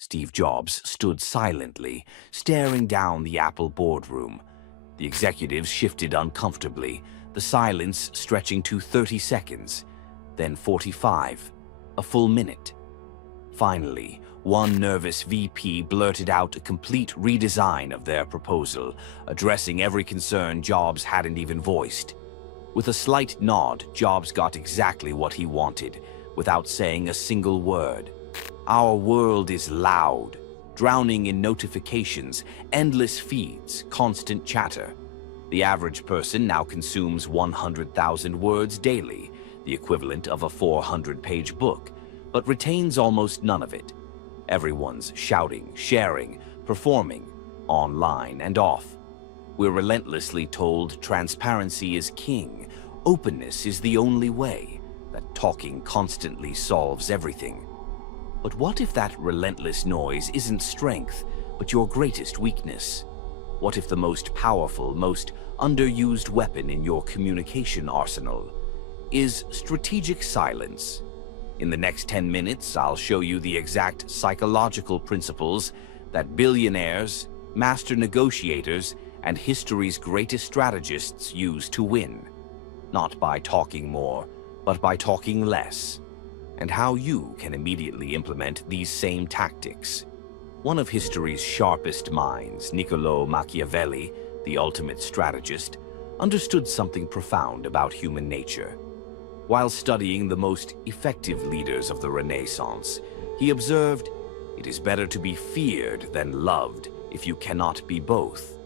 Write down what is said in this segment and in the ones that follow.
Steve Jobs stood silently, staring down the Apple boardroom. The executives shifted uncomfortably, the silence stretching to 30 seconds, then 45, a full minute. Finally, one nervous VP blurted out a complete redesign of their proposal, addressing every concern Jobs hadn't even voiced. With a slight nod, Jobs got exactly what he wanted, without saying a single word. Our world is loud, drowning in notifications, endless feeds, constant chatter. The average person now consumes 100,000 words daily, the equivalent of a 400-page book, but retains almost none of it. Everyone's shouting, sharing, performing, online and off. We're relentlessly told transparency is king, openness is the only way, that talking constantly solves everything. But what if that relentless noise isn't strength, but your greatest weakness? What if the most powerful, most underused weapon in your communication arsenal is strategic silence? In the next 10 minutes, I'll show you the exact psychological principles that billionaires, master negotiators, and history's greatest strategists use to win. Not by talking more, but by talking less. And how you can immediately implement these same tactics. One of history's sharpest minds, Niccolò Machiavelli, the ultimate strategist, understood something profound about human nature. While studying the most effective leaders of the Renaissance, he observed, "It is better to be feared than loved if you cannot be both."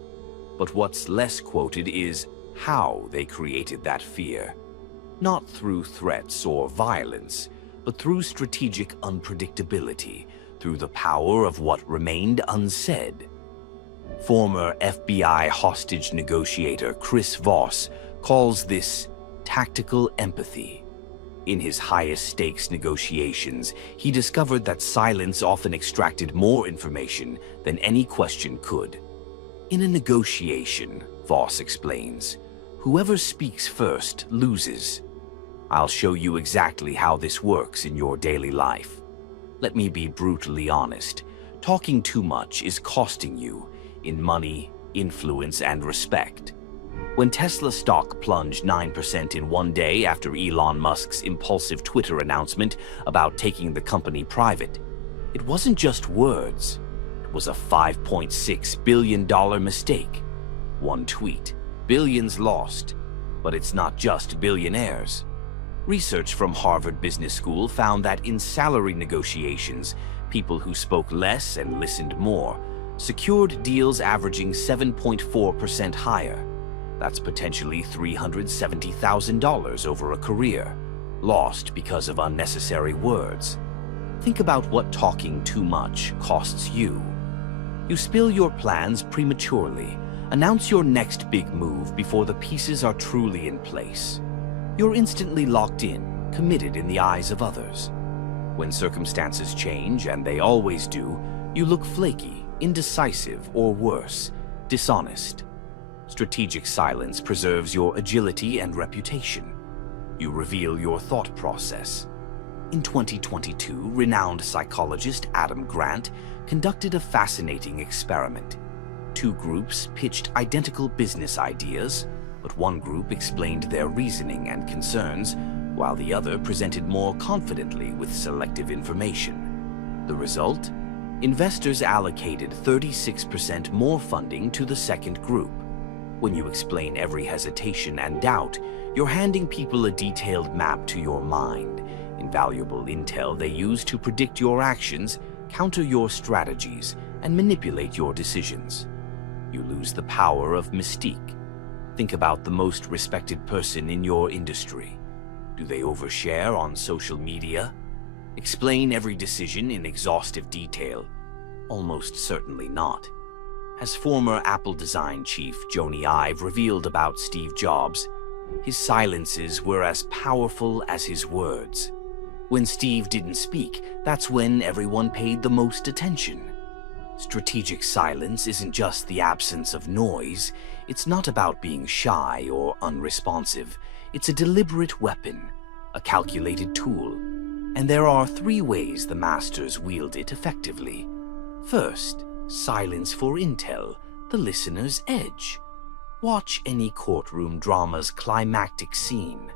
But what's less quoted is how they created that fear. Not through threats or violence, but through strategic unpredictability, through the power of what remained unsaid. Former FBI hostage negotiator Chris Voss calls this tactical empathy. In his highest stakes negotiations, he discovered that silence often extracted more information than any question could. In a negotiation, Voss explains, whoever speaks first loses. I'll show you exactly how this works in your daily life. Let me be brutally honest. Talking too much is costing you in money, influence, and respect. When Tesla stock plunged 9% in one day after Elon Musk's impulsive Twitter announcement about taking the company private, it wasn't just words. It was a $5.6 billion mistake. One tweet, billions lost. But it's not just billionaires. Research from Harvard Business School found that in salary negotiations, people who spoke less and listened more secured deals averaging 7.4% higher. That's potentially $370,000 over a career, lost because of unnecessary words. Think about what talking too much costs you. You spill your plans prematurely, announce your next big move before the pieces are truly in place. You're instantly locked in, committed in the eyes of others. When circumstances change, and they always do, you look flaky, indecisive, or worse, dishonest. Strategic silence preserves your agility and reputation. You reveal your thought process. In 2022, renowned psychologist Adam Grant conducted a fascinating experiment. Two groups pitched identical business ideas, but one group explained their reasoning and concerns, while the other presented more confidently with selective information. The result? Investors allocated 36% more funding to the second group. When you explain every hesitation and doubt, you're handing people a detailed map to your mind, invaluable intel they use to predict your actions, counter your strategies, and manipulate your decisions. You lose the power of mystique. Think about the most respected person in your industry. Do they overshare on social media? Explain every decision in exhaustive detail? Almost certainly not. As former Apple design chief Jony Ive revealed about Steve Jobs, his silences were as powerful as his words. When Steve didn't speak, that's when everyone paid the most attention. Strategic silence isn't just the absence of noise. It's not about being shy or unresponsive. It's a deliberate weapon, a calculated tool. And there are three ways the masters wield it effectively. First, silence for intel, the listener's edge. Watch any courtroom drama's climactic scene.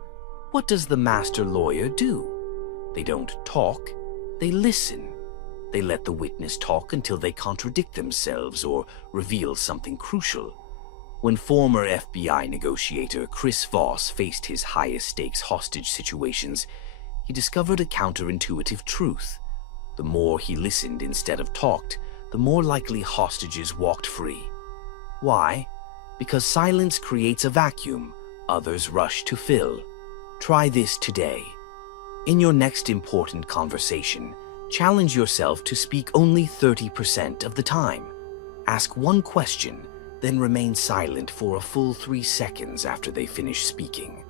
What does the master lawyer do? They don't talk, they listen. They let the witness talk until they contradict themselves or reveal something crucial. When former FBI negotiator Chris Voss faced his highest-stakes hostage situations, he discovered a counterintuitive truth. The more he listened instead of talked, the more likely hostages walked free. Why? Because silence creates a vacuum others rush to fill. Try this today. In your next important conversation, challenge yourself to speak only 30% of the time. Ask one question, then remain silent for a full 3 seconds after they finish speaking.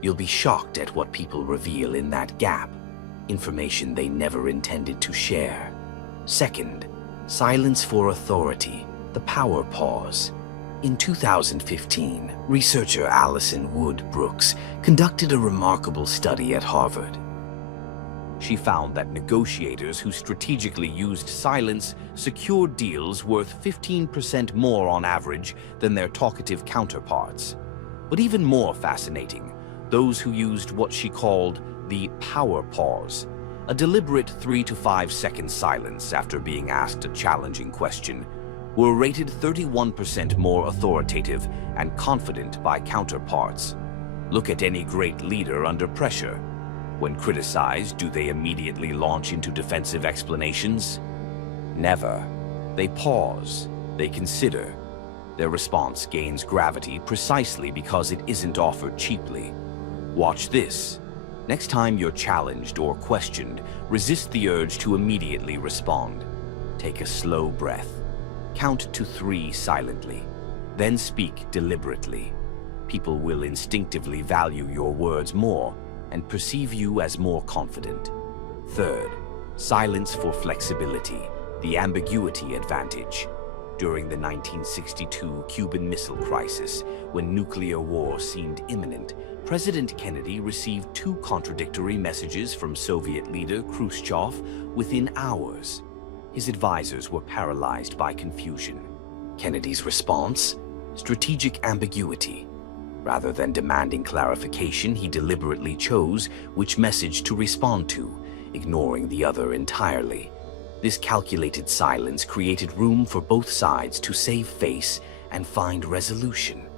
You'll be shocked at what people reveal in that gap, information they never intended to share. Second, silence for authority, the power pause. In 2015, researcher Alison Wood Brooks conducted a remarkable study at Harvard. She found that negotiators who strategically used silence secured deals worth 15% more on average than their talkative counterparts. But even more fascinating, those who used what she called the power pause, a deliberate 3 to 5 second silence after being asked a challenging question, were rated 31% more authoritative and confident by counterparts. Look at any great leader under pressure. When criticized, do they immediately launch into defensive explanations? Never. They pause. They consider. Their response gains gravity precisely because it isn't offered cheaply. Watch this. Next time you're challenged or questioned, resist the urge to immediately respond. Take a slow breath. Count to 3 silently. Then speak deliberately. People will instinctively value your words more and perceive you as more confident. Third, silence for flexibility, the ambiguity advantage. During the 1962 Cuban Missile Crisis, when nuclear war seemed imminent, President Kennedy received 2 contradictory messages from Soviet leader Khrushchev within hours. His advisors were paralyzed by confusion. Kennedy's response? Strategic ambiguity. Rather than demanding clarification, he deliberately chose which message to respond to, ignoring the other entirely. This calculated silence created room for both sides to save face and find resolution.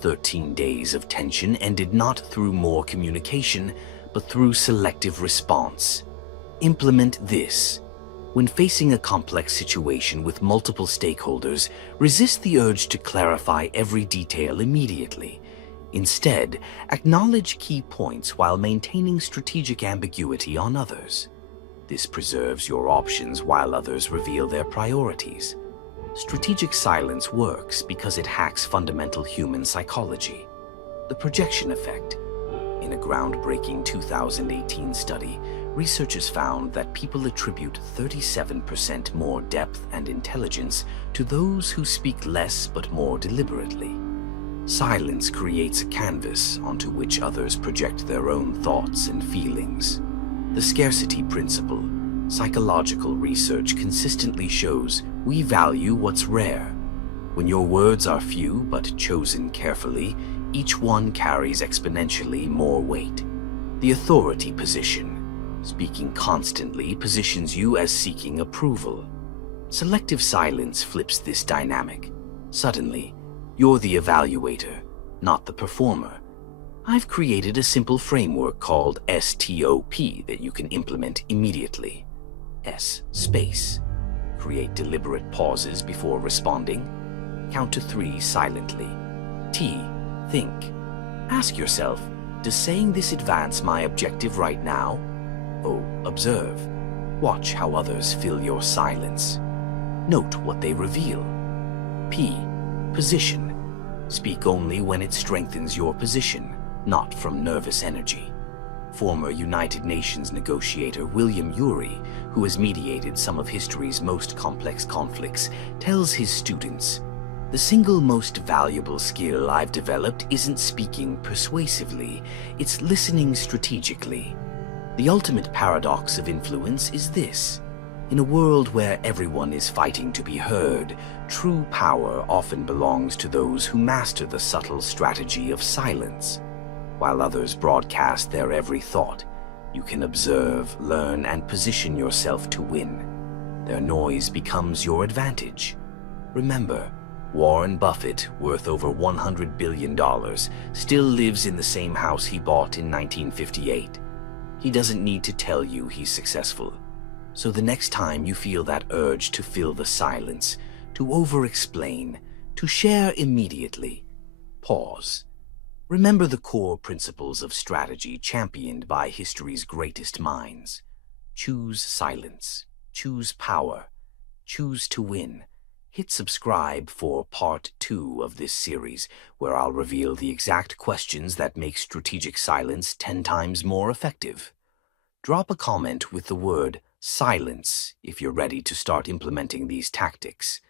13 days of tension ended not through more communication, but through selective response. Implement this. When facing a complex situation with multiple stakeholders, resist the urge to clarify every detail immediately. Instead, acknowledge key points while maintaining strategic ambiguity on others. This preserves your options while others reveal their priorities. Strategic silence works because it hacks fundamental human psychology. The projection effect. In a groundbreaking 2018 study, researchers found that people attribute 37% more depth and intelligence to those who speak less but more deliberately. Silence creates a canvas onto which others project their own thoughts and feelings. The scarcity principle. Psychological research consistently shows we value what's rare. When your words are few but chosen carefully, each one carries exponentially more weight. The authority position. Speaking constantly positions you as seeking approval. Selective silence flips this dynamic. Suddenly, you're the evaluator, not the performer. I've created a simple framework called STOP that you can implement immediately. S. Space. Create deliberate pauses before responding. Count to 3 silently. T. Think. Ask yourself, does saying this advance my objective right now? O. Observe. Watch how others fill your silence. Note what they reveal. P. Position. Speak only when it strengthens your position, not from nervous energy. Former United Nations negotiator William Ury, who has mediated some of history's most complex conflicts, tells his students, "The single most valuable skill I've developed isn't speaking persuasively, it's listening strategically." The ultimate paradox of influence is this. In a world where everyone is fighting to be heard, true power often belongs to those who master the subtle strategy of silence. While others broadcast their every thought, you can observe, learn, and position yourself to win. Their noise becomes your advantage. Remember, Warren Buffett, worth over $100 billion, still lives in the same house he bought in 1958. He doesn't need to tell you he's successful. So the next time you feel that urge to fill the silence, to over-explain, to share immediately, pause. Remember the core principles of strategy championed by history's greatest minds. Choose silence. Choose power. Choose to win. Hit subscribe for part 2 of this series, where I'll reveal the exact questions that make strategic silence 10 times more effective. Drop a comment with the word silence if you're ready to start implementing these tactics.